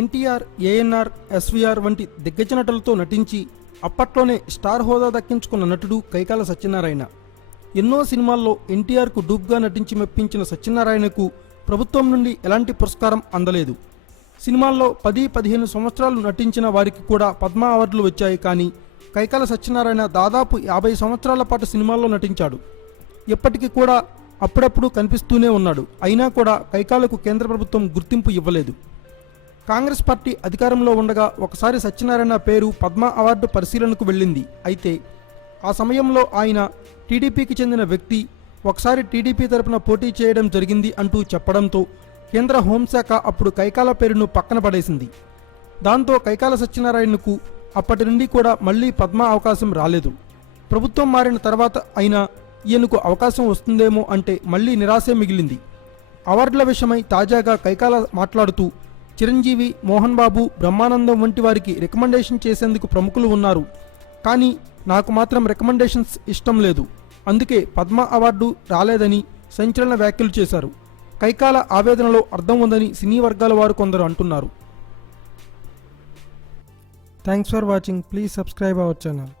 NTR, ANR, SVR వంటి దిగ్గజ నటులతో నటించి అప్పట్లోనే స్టార్ హోదా దక్కించుకున్న నటుడు కైకాల సత్యనారాయణ. ఎన్నో సినిమాల్లో ఎన్టీఆర్కు డూప్గా నటించి మెప్పించిన సత్యనారాయణకు ప్రభుత్వం నుండి ఎలాంటి పురస్కారం అందలేదు. సినిమాల్లో 10-15 సంవత్సరాలు నటించిన వారికి కూడా పద్మ అవార్డులు వచ్చాయి. కానీ కైకాల సత్యనారాయణ దాదాపు 50 సంవత్సరాల పాటు సినిమాల్లో నటించాడు. ఇప్పటికీ కూడా అప్పుడప్పుడు కనిపిస్తూనే ఉన్నాడు. అయినా కూడా కైకాలకు కేంద్ర ప్రభుత్వం గుర్తింపు ఇవ్వలేదు. కాంగ్రెస్ పార్టీ అధికారంలో ఉండగా ఒకసారి సత్యనారాయణ పేరు పద్మ అవార్డు పరిశీలనకు వెళ్ళింది. అయితే ఆ సమయంలో ఆయన టీడీపీకి చెందిన వ్యక్తి, ఒకసారి టీడీపీ తరపున పోటీ చేయడం జరిగింది అంటూ చెప్పడంతో కేంద్ర హోంశాఖ అప్పుడు కైకాల పేరును పక్కన పడేసింది. దాంతో కైకాల సత్యనారాయణకు అప్పటి నుండి కూడా మళ్లీ పద్మ అవకాశం రాలేదు. ప్రభుత్వం మారిన తర్వాత అయినా ఈయనకు అవకాశం వస్తుందేమో అంటే మళ్లీ నిరాశే మిగిలింది. అవార్డుల విషయమై తాజాగా కైకాల మాట్లాడుతూ, చిరంజీవి, మోహన్ బాబు, బ్రహ్మానందం వంటి వారికి రికమెండేషన్ చేసేందుకు ప్రముఖులు ఉన్నారు. కానీ నాకు మాత్రం రికమెండేషన్స్ ఇష్టం లేదు. అందుకే పద్మ అవార్డు రాలేదని సంచలన వ్యాఖ్యలు చేశారు. కైకాల ఆవేదనలో అర్థం ఉందని సినీ వర్గాల వారు కొందరు అంటున్నారు. Thanks for watching. Please subscribe our channel.